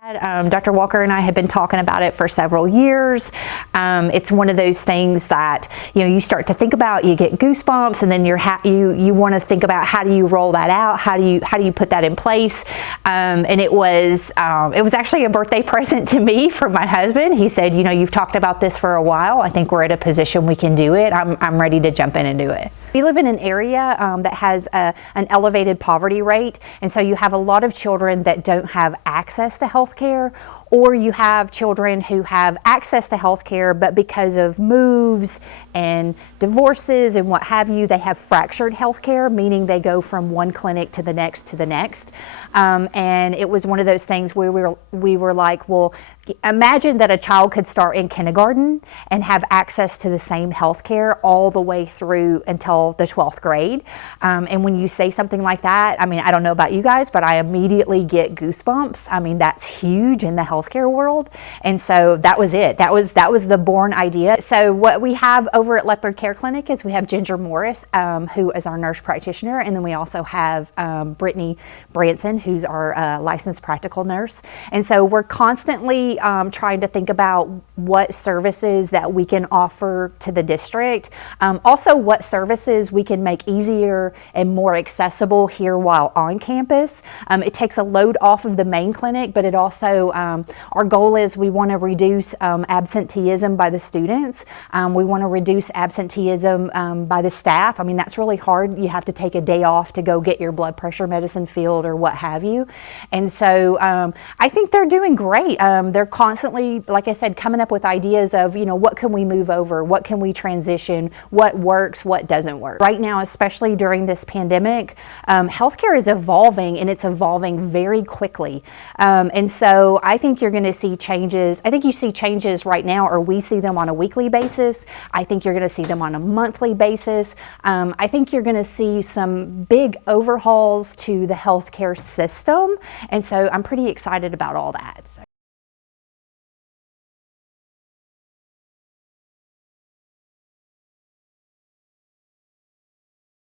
Dr. Walker and I have been talking about it for several years. It's one of those things that you start to think about, you get goosebumps, and then you want to think about how do you roll that out, how do you put that in place. And it was actually a birthday present to me from my husband. He said, you've talked about this for a while. I think we're at a position we can do it. I'm ready to jump in and do it. We live in an area that has an elevated poverty rate, and so you have a lot of children that don't have access to health care, or you have children who have access to health care, but because of moves and divorces and what have you, they have fractured health care, meaning they go from one clinic to the next to the next. And it was one of those things where we were like, well, imagine that a child could start in kindergarten and have access to the same health care all the way through until the 12th grade. And when you say something like that, I don't know about you guys, but I immediately get goosebumps. That's huge in the healthcare world. And so that was it. That was the born idea. So what we have over at Leopard Care Clinic is we have Ginger Morris, who is our nurse practitioner. And then we also have Brittany Branson, who's our licensed practical nurse. And so we're constantly trying to think about what services that we can offer to the district. Also what services we can make easier and more accessible here while on campus. It takes a load off of the main clinic, but it also, our goal is we want to reduce absenteeism by the students. We want to reduce absenteeism by the staff. That's really hard. You have to take a day off to go get your blood pressure medicine filled or what have you. And so I think they're doing great. They're constantly, like I said, coming up with ideas of, what can we move over? What can we transition? What works? What doesn't work? Right now, especially during this pandemic, healthcare is evolving, and it's evolving very quickly. And so I think you're going to see changes. I think you see changes right now, or we see them on a weekly basis. I think you're going to see them on a monthly basis. I think you're going to see some big overhauls to the healthcare system. And so I'm pretty excited about all that. So.